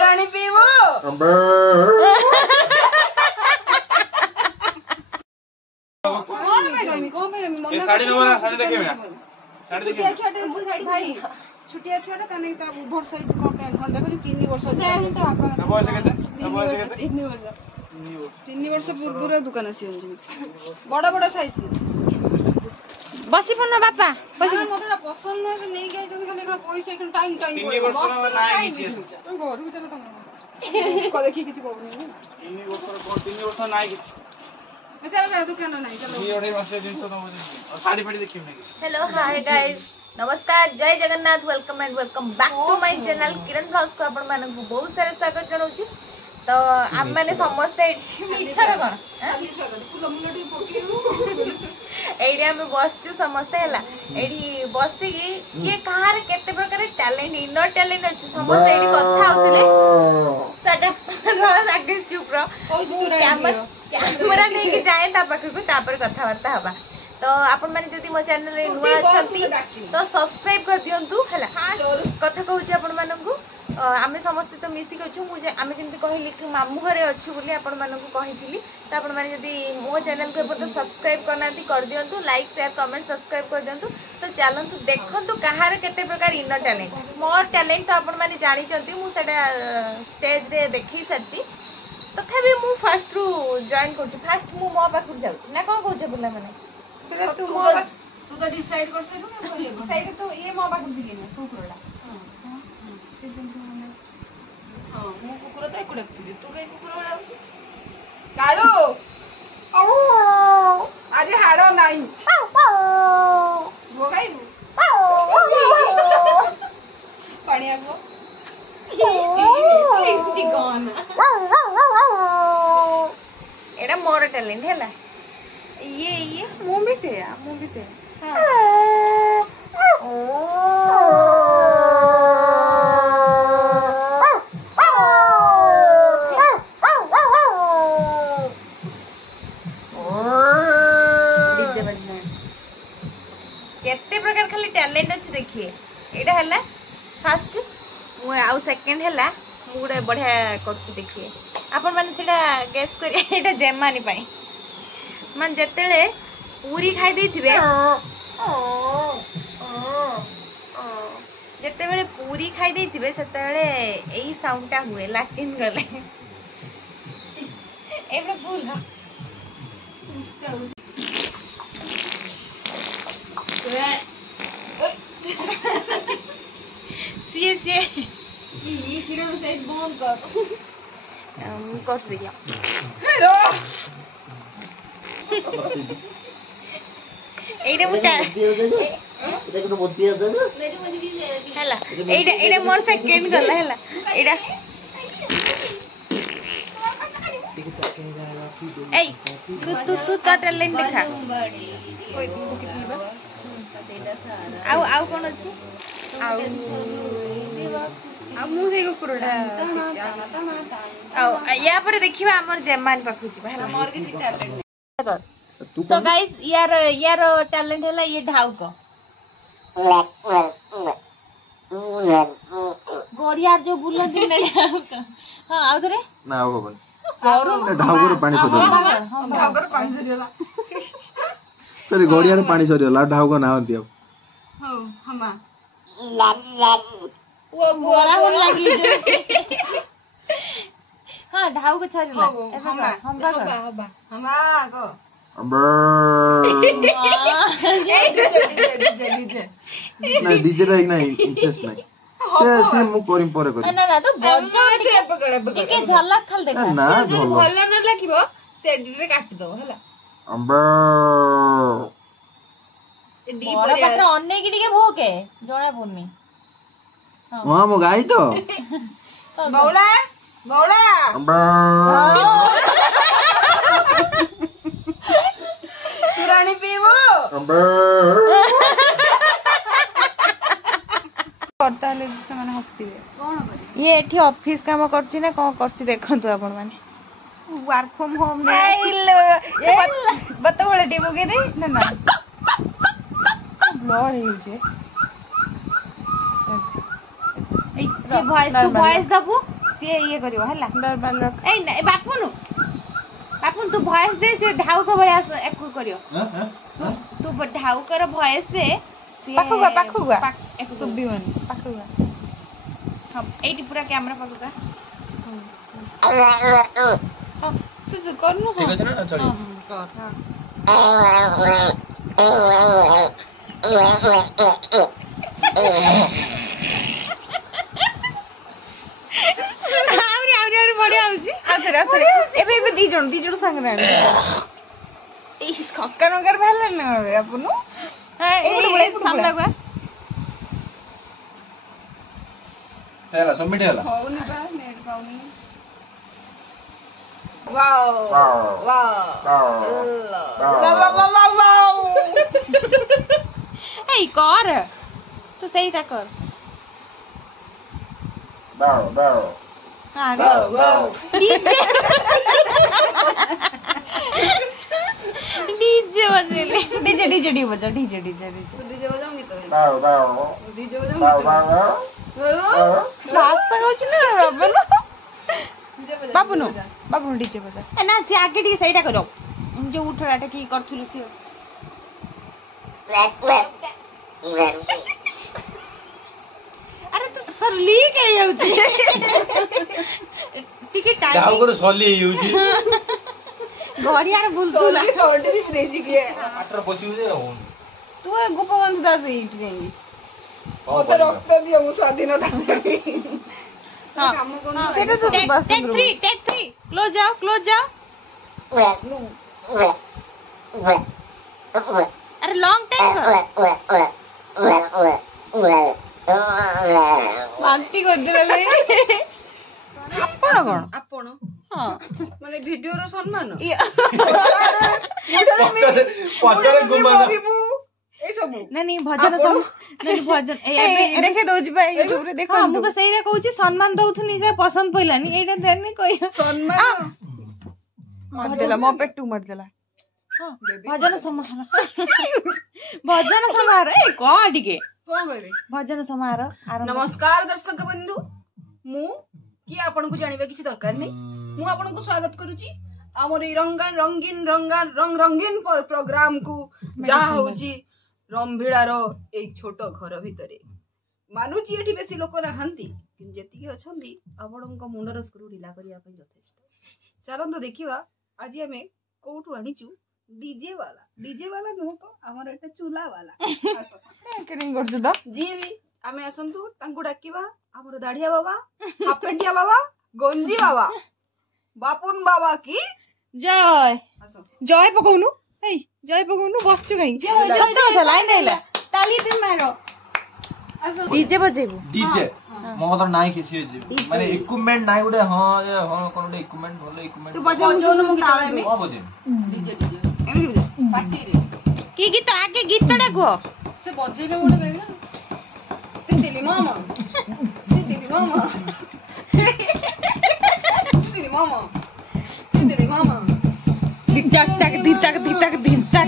रानी पीवो sari number sari देखिए मेरा साड़ी देखिए भाई छुटिया छुआ ता नहीं ता ओवर साइज कोन पैंट खंडे को 3 वर्ष बयस केते बयस केते 3 वर्ष पूरा दुकान आसी बड़ा बड़ा साइज बसी पन बापा बसी मते पसंद न से नहीं गए जदी खाली पैसा एखन टाइम 3 वर्ष ना नाही किछ तुम घर को चला तुम को देखि किछ कहबनी 3 वर्ष नाही किछ चलो चलो दुकान नहीं चलो ये ओडे मासे दिन तो साड़ी फाड़ी देखियो नहीं हेलो हाय गाइस नमस्कार जय Jagannath welcome and welcome back to my channel Kiran blogs को आपण मानन को बहुत सारा स्वागत जणाउची तो हम माने समस्त मिछरा कोन एडी हम बसचु समस्त हैला एडी बसी की ये कहार केते प्रकार टैलेंट इनर टैलेंट अछि समस्त एडी कथा होतले सडा सागे चुप रो कैमरा नहीं कि जाए ता पाखु तापर कथा वार्ता हबा तो आपण माने जदी मो चैनल रे नुआ अछंती तो सब्सक्राइब कर दियंतु हला कथा कहू छी आपण माननकु आमे समस्त तो मिसी कछु मुझे आमे जेंति कहली कि मामू घरे अछु बोली आपण माननकु कहिथिली तो आपण माने जदी मो चैनल को एपर तो सब्सक्राइब करनाती कर दियंतु लाइक शेयर कमेंट सब्सक्राइब कर दियंतु तो चलंतु देखंतु कहार केते प्रकार इनर टैलेंट मोर टैलेंट तो आपण माने जानि चंती मु सेटा स्टेज रे देखि सरची तथापि मु फर्स्ट रु जॉइन करछु फर्स्ट मु मो पाखु जाउछि ना कोन कहू छ बुला माने सेटा तू तो डिसाइड कर से डिसाइड तो ये मो पाखु छी कि तू कुकुरडा हां मो कुकुर तो एकु देखथि तू के कुकुर डाउछि काळू अरे हाडो नाही भोगाइबु पानी आगो एड़ा मोर टैलेंट है ये मुंह भी से केते प्रकार खाली टैलेंट अच्छे देखिए एड़ा है फर्स्ट आउ सेकंड है गोटे बढ़िया कर देखिए आपण मैंने सीटा गैस कर जेमानी पाई मान जिते पूरी खाई देथिबे जिते बेले पूरी खाई देथिबे सेते बेले एई साउंडटा हुए लैट्रिन गले एबे भूल सी ये किरण से बंद कर कस दिया हेरो एडे मुटा देखो बहुत पिया दे हला एडे मोर सेकंड गला हला एडा ए तू तो टैलेंट दिखा आउ कोन अछि आउ मु से कुकुरडा या पर देखिबा हमर जेमान पाखु छी हला मोर के टैलेंट तो गाइस यार टैलेंट है ये ढाउक गड़िया जो बुलती नहीं हां आउथरे ना होबन ढाउकर पानी सरियला ढाउकर पानी सरियला सरी गड़िया रे पानी सरियला ढाउक ना हंती अब हो हमा वो बोरा हो लगी जो हां ढाउक सरियला हम गो ना डीजे रे ना इंटरेस्ट नहीं से मु करिम परे करी ना तो बजा के झलक खाल देखा ना झलक भलो न लागिबो से डीजे काट दो हला डी बड़ा पत्र अन्ने की टिके भोके जणा पुनी हां मो गाई तो बौला तू रानी पीवो करता ले से माने हसिबे कोन करी ये एठी ऑफिस काम करछि ना कोन करछि देखंतु आपण माने वर्क फ्रॉम होम बता बोले टेबो के दे ना ना ब्लर है जे तू वॉइस दबु से ये करियो हला नॉर्मल रख ए बापुनु तू वॉइस दे से ढाउ को भलिया एकु करियो तू ढाउ कर वॉइस दे पाखुगा सुबी मन पाखुगा हम एटी पूरा कैमरा पाखुगा तू कर नु ठीक अछि ना चली कर आउरी बढ़िया होची आथरे एबे दी जण संग ना इस खक्का नगर भाला ना अपन हां ए सामने गवा हैला सबमिट हैला होउनी बा नेट पाउनी वाओ वाओ ए कर तू सही ता कर हां डीजे बजेले डीजे बजा डीजे बजाऊंगी तो डीजे बजाऊंगी रास्ता कहू ना बाबू डीजे बजा ए ना से आगे डी सहीटा करो जो उठराटा की करथुलु से अरे तू सर लीक है जाउची टिके जाऊ टाइम कर सली युजी घड़ियार बुलतुला ऑर्डर भी दे दी के आटर बसिउ जे हो तू गोपबंधु दास इट जाएंगी वो तो रक्त दियो मु स्वाधीनता हां काम कोन सेटा तो बस टेक 3 क्लोज जाओ अरे लॉन्ग टाइम बांटी कर देले आपण हां माने वीडियो रो सम्मान पचरे गुमाना ए सब नहीं भजन नहीं भजन ए देखे दउजी भाई यूट्यूब रे देखो हां मु सही कहूची सम्मान दउथनी जे पसंद पइलानी एटा देनी कोइ सम्मान मत देला मो पे टू मत देला भजन समारोह ए कोडिके कोन करे भजन समारोह आरंभ नमस्कार दर्शक बंधु मु कि आपन को जानिबा किछि दरकार नै मु आपन को स्वागत करूची हमर ई रंगीन रंगीन प्रोग्राम को जा होची रंभीड़ा रो एक छोटो घर भितरे मानुची एठी बेसी लोक नाहंती कि जेति अछंती आपन को मुंडर स्क्रू ढिला करिया पई यथेष्ट चलंतो देखिबा आज हमें कोठु आनिचू डीजे वाला नो तो हमर एटा चूल्हा वाला केरिंग करछु द जी भी आमे असंतु तांको डाकिबा हमर दाढ़िया बाबा हापेंडिया बाबा गंजी बाबा बापुन बाबा की जय पकौनु ए जय पकौनु बसछु कहीं सत्य कथा लाइन आइला ताली पे मारो असो डीजे बजेबु डीजे मो तो नाइ किसी माने इक्विपमेंट नाइ उडे हां जे हां कोन उडे इक्विपमेंट भले इक्विपमेंट तू बजाउनु मु ताले में हां बजे डीजे एमि बजा पार्टी रे की गीत आगे गीत डाको से बजेले मोडे गई ना तितिली मामा दिक तक दिन तक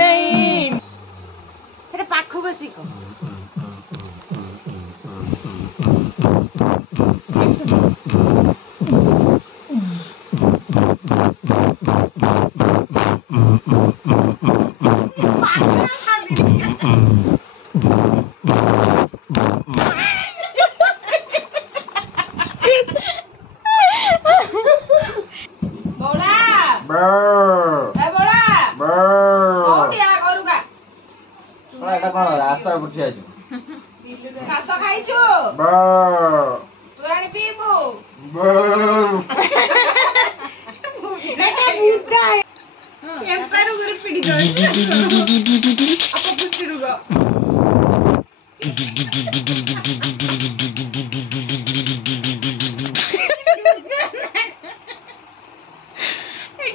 नहीं सेटा पाखु बसी को रास्ता उठी आइछु घास खाइछु तू रानी पीबू नेटे बुद्धा एम्पायर उगर पिडी गयो आपो पुष्टि रुगो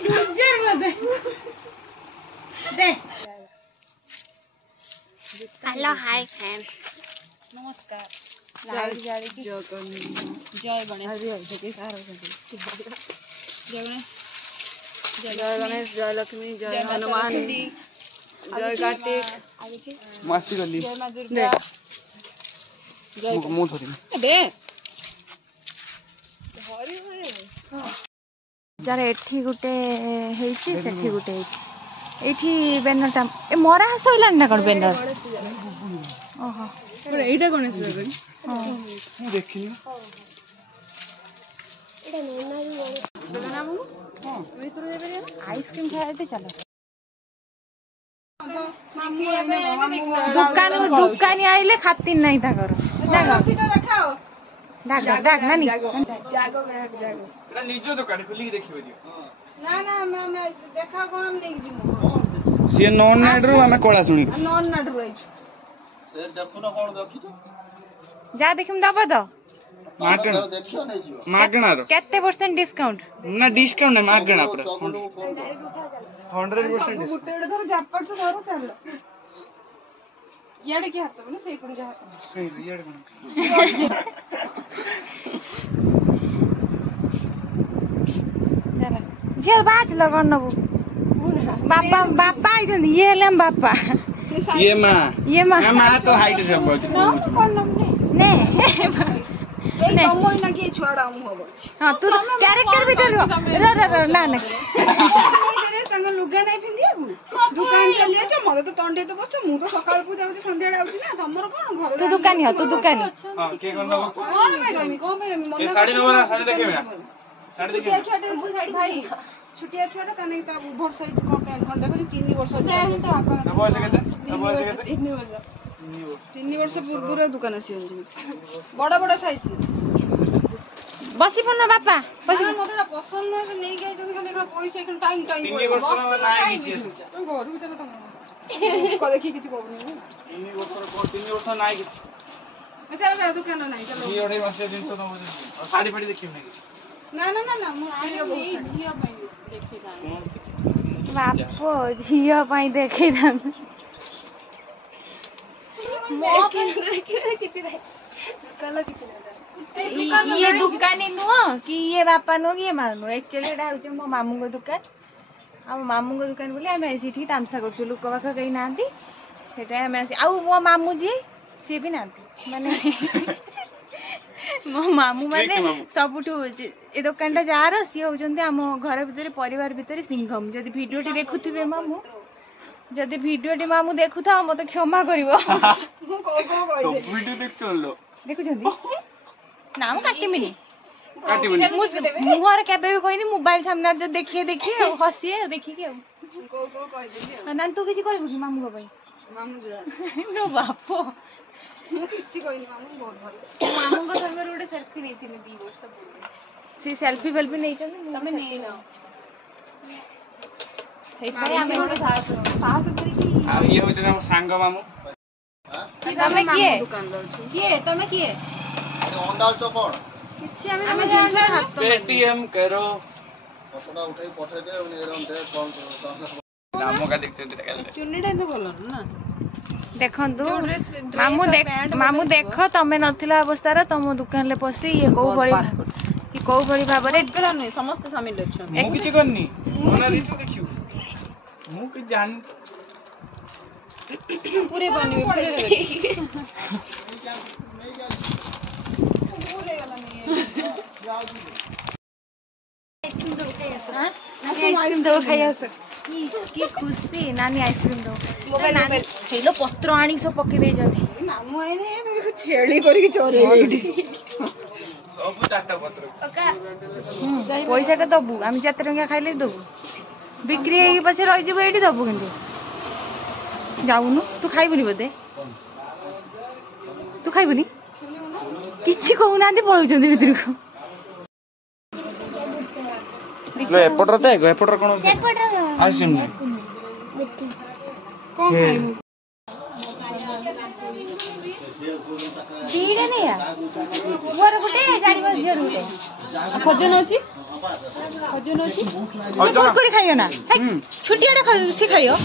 डुजर मते हेलो हाय फ्रेंड्स नमस्कार जय गणेश जय गणेश जय लक्ष्मी जय हनुमान जय कार्तिक मासी गली जय मां दुर्गा मु धरि दे जार एठी गुटे हेछि सेठी गुटे हेछि एठी बैनर टा ए मोरा हसइलान ना कोन बैनर ओहो एटा गणेश रे मु देखिनी आइसक्रीम खाइते चलो दुकानी आइले खातिर नहीं ताकर डाक नानी जागो एटा निजो दुकान खुली देखिबो दियो ना मैं देखा कोन हम नहीं दिमु से नॉन नाइट रो हमें कोला सुनी नॉन नाट रहिछ से देखु न कोन देखितो जा देखिम दबो तो मागणा देखियो नै जियो मागणा रो केते % डिस्काउंट ना डिस्काउंट नै मागणा पूरा 100% गुटे धर जापड़ तो धर चल याडे की हाथ बने सेई पड़ी जा हाथ यार झियो बाज लगन नबु बापा आइछन् ये लेम बापा ये मां मां तो हाइट से बोल ने ए कमोई ना के छोड़ा हम होबो हां तू कैरेक्टर भी कर र ना संग लुगा नहीं पिंदियाबु दुकान चलिया छ मते तो तंडे तो बस मु तो सकाळ को जाउ संध्या आउची ना तमरो कोन घर तू दुकानी हो तू दुकानी हां के करनो कोन भाई मन ए साड़ी नोला साड़ी देखे ना साड़ी देखे छुटिया भाई छुटिया छुटा तने ता भर साइज को पैंट खंड देखो 3 वर्ष ना बयस केते 3 वर्ष पूरा दुकान आसी बड़ा बड़ा साइज बसी पन बापा बस मते पसंद न से नहीं गई जब खाली पैसा एक टाइम 3 वर्ष ना नाही किछि तो घर को चला तुम को देखि किछि कहबनी 3 वर्ष नाही किछि चला दुकान नहीं चलो ये ओडे मासे दिन तो साड़ी पड़ी देखिम ना ना मु झियो पई देखि बापो झियो पई देखै दान ये दुकानी नुह कि ये बापा नुह कि ये मां नुह एक्चुअली एटा होचे मो मामू को दुकान आ मामू को दुकान बोली आमे सिठी तामसा करछु लोक पाख कई नांती सेटा आमे आ मो मामू जी से भी नांती माने मो मामू माने सबुठु ए दुकानटा जार सी होचंती हम घर भीतर परिवार भीतर सिंघम जदी वीडियोटी देखुथिबे मामू जदी वीडियोटी मामू देखुथा मते क्षमा करिवो सब वीडियो देख चलो देखुछंती ना मु काटिमिनी मुहर केबे भी कोइनी मोबाइल सामने जो देखिए हसिए देखिए को कह दिली ना तू किछि कहबो कि मामू को भाई मामू जरा नो बापो मु किछि कहनी मामू बहुत भल मामू को संगे रोडे सेल्फी नेथिनी 2 वर्ष पूर्व से सेल्फी वेल्फी नै चली तमे नै ना सही परे आमे साहस करी कि आ ये होचे ना सांग मामू तमे किए दुकान रहछु किए तमे किए अंडाल तो कोन किछि हमें जिंस पेटीएम करो फोटोटा उठाई पठाई दे उनी एरम दे कोन नामो का देखते थे काले चुन्नीटा तो भलो ना देखंतु मामू देख तमे नथिला अवस्था रे तम दुकान ले पसी ये को बड़ी भाबरे करा नै समस्त शामिल छ मु किछि करनी मना दी तो देखियो मु कि जान पूरे बनी पूरे आइसक्रीम दो खाइया की खुशी नानी आइसक्रीम दो मोबाइल हेलो पत्र आनी सब पके दे जल्दी मामू आइने छेड़ी करी चोरे एठी सब चारटा पत्र पैसा टा दबु आम 4 टंका खाइले दबु बिक्री हे पछे रहि जबो एठी दबु किंतु जाउनु तू खाइबुनी बदे तू खाइबुनी किछि कहउना दे पळउ जंदी भितर को लो एपटर ते एपटर कोन आइसक्रीम कोन खाइबू दीडे नै या मोर गुटे गाडी बस जर गुटे खजन अछि से कुरकुरी खाइयो ना छुटियाडा खाइ से खाइयो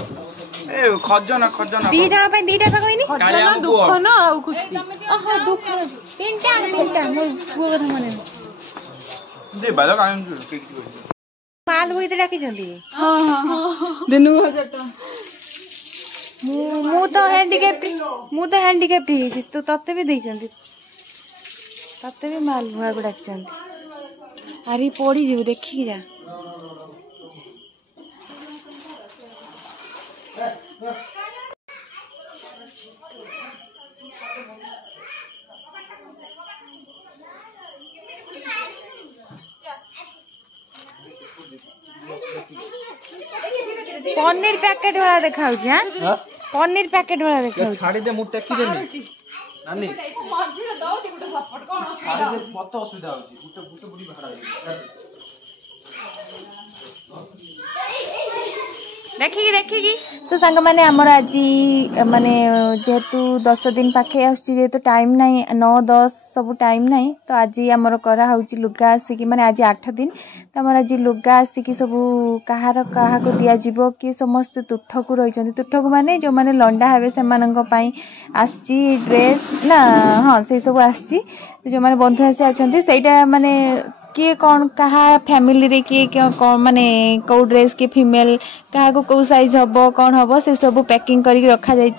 ए खजना खजना दी जण पे दीटा पे कहनी कालिया दुख न आउ खुशी ओहो दुख तीनटा मोर पुओ कथा माने दे बाजा कायम के माल होई डाकी जंदी हां हां दिनु 1000 टका मु तो हैंडीकैप्ट ही तो तते भी देइचंदी तते भी माल भुआ को डाकचंदी अरे पड़ी जीव देखि जा पनीर पैकेट वाला देखाउ छी हां पनीर पैकेट वाला देखाउ छाड़ी दे मु टेकी देनी नानी मझिरे दौ दे गुटे सपोर्ट कोन छाड़ी दे मत असुविधा होची गुटे बुडी बाहर देखिकी तो सांग माने हमर आज माने जेहेतु 10 दिन पाखे आछी जेहेतु टाइम नाही 9-10 सब टाइम नाही तो आज हमर करा होची लुगा आसी कि माने आज 8 दिन तो हमर आज लुगा आसी कि सब काहार काहा को दिया जीवो कि समस्त तुठकु रहिचंती तुठकु माने जो माने लंडा हेबे से मानक पई आसी ड्रेस ना हां से सब आसी जो माने बंधु आसी आछंती सेटा माने किए कौन कहा फैमिली रे किए कौन माने कौ ड्रेस के फीमेल कहा को कौ साइज हबो कौन हबो से सब पैकिंग करके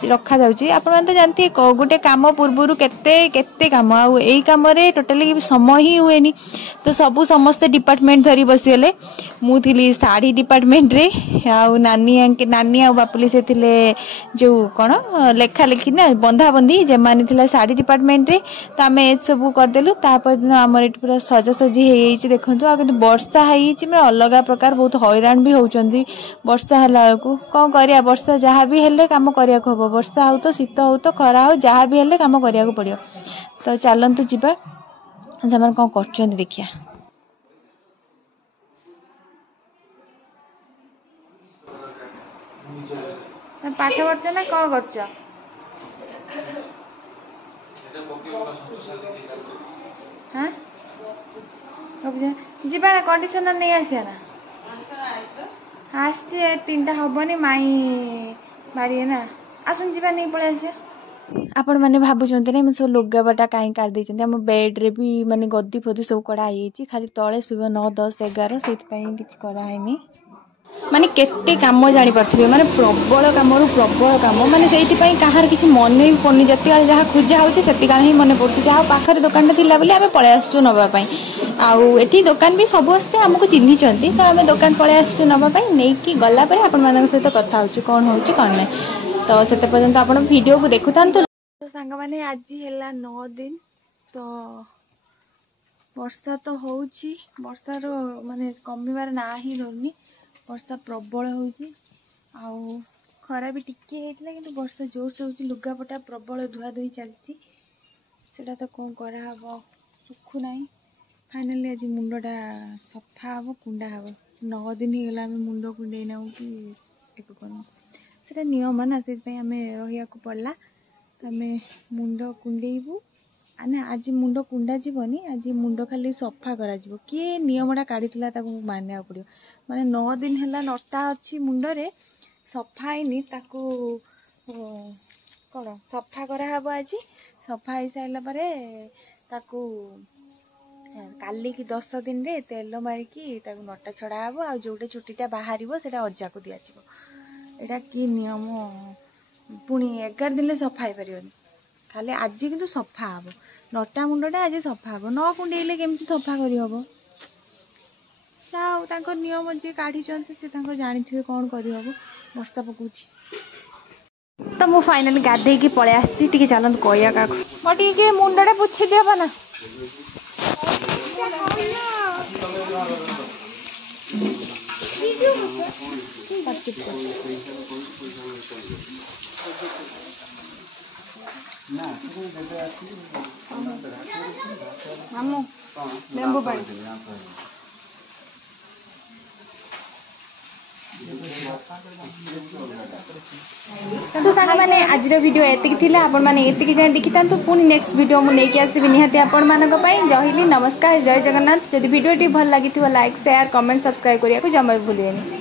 रखा जाउची आपण माने तो जानथि गोटे काम पूर्वरु केते काम आ एई काम रे टोटली समय ही हुएनी तो सब समस्त डिपार्टमेंट धरी बसिले मु थिली साड़ी डिपार्टमेंट रे आ नानी आ बापुली से थिले जो कोन लेखा लेखी ना बंधा बंधी जे माने थिला साड़ी डिपार्टमेंट रे त हमें ए सब कर देलु तापर दिन हमर एट पूरा सजा सजी हे देखु आ कि वर्षा है अलग प्रकार बहुत हैरान भी होउचंदी वर्षा हला को कौन करिया वर्षा जहाँ भी हेले काम करिया को हबो वर्षा हो तो शीत हो तो खरा हो जहाँ भी हेले काम करिया को पड़ियो तो चलंतु जिबा जमन कौन करचंदी देखिया पाठ पढ़छ ना कौन करछ हां जीवा कंडीशनर नहीं आसिया ना आसचे 3टा हबनी माई मारिए ना आसुन जीवा नहीं पळे आसिया आपण माने भाबुचंते ने सब लुगापटा कहीं काट देचंते हम बेड रे भी माने गद्दी फद्दी सब कड़ा आइछि खाली तळे सुबह 9 10 11 सेत पई किछ करा हैनी माने केते काम जानी पारथिबे माने प्रबल कामरु प्रबल काम माने सेति पई काहार किछि मने भी पन्नी जति काल जहा खोजा होछि सेति काल ही मने पड़छि जहा पाखरे दुकान थिला बोली आमे पळे आसछु नबा पई आउ एठी दुकान भी सब आस्ते हमको चिन्ही चंती तो आमे दुकान पळे आसछु नबा पई नै कि गला परे आपण मानक सहित कथा होछि कोन होछि कोन नै तो सेते पर्यंत आपण वीडियो को देखुतांतु तो संग माने आज हेला 9 दिन तो वर्षा तो होछि वर्षा रो माने कमिबार ना ही धरनी वर्षा प्रबल होउची आउ खरा भी टिके हेतला किंतु वर्षा जोर से होउची लुगापटा प्रबल धुआ धुई चलची सेटा तो कोन करा हबो सुखु नाही फाइनली आज मुंडटा सफा हबो कुंडा हबो 9 दिन हे गेला हम मुंड कुंडे नाउ कि एको कोन सेटा नियम ना से पे हमें रहिया को पड़ला हमें मुंड कुंडेइबू आने आज मुंड कुंडा जीवनी आज मुंड खाली सफा करा जीवो के नियमटा काढितला ताको मानया पड़ियो माने 9 दिन हैला नटा अछि मुंड रे सफा हैनी ताको कोन सफा करा हबो आज सफा ही साइला परे ताको काली की 10 दिन रे तेल मारी की ताको नटा छडा हबो आ जोटे चुटीटा बाहरिबो सेटा अज्जा को दिया जीवो एटा की नियम पुनी 11 दिन ले सफा ही परियोनी खाली आज किंतु सफा हबो नटा मुंडटा आज सफा हबो न कुंडेले केमति सफा करी हबो जाओ तांको नियम जे काढी चंती से तांको जानिथिबे कोन करी हबो वर्षा पकुची तो मु फाइनली गाधे की पळे आछि टिके चलन कोया का मटी के मुंडटा पुछि देबा ना मामू लेंबू पानी तो सांग माने आज वीडियो एतिक थिला आपण माने एतिक जाय देखितांतु पुनी नेक्स्ट वीडियो मु नेकी आसीबि निहाती आपण मानक पई रहिली नमस्कार जय जगन्नाथ जदि वीडियो टी भल लागिथिबो लाइक शेयर कमेंट सब्सक्राइब करिया को जमा भूलिएनी।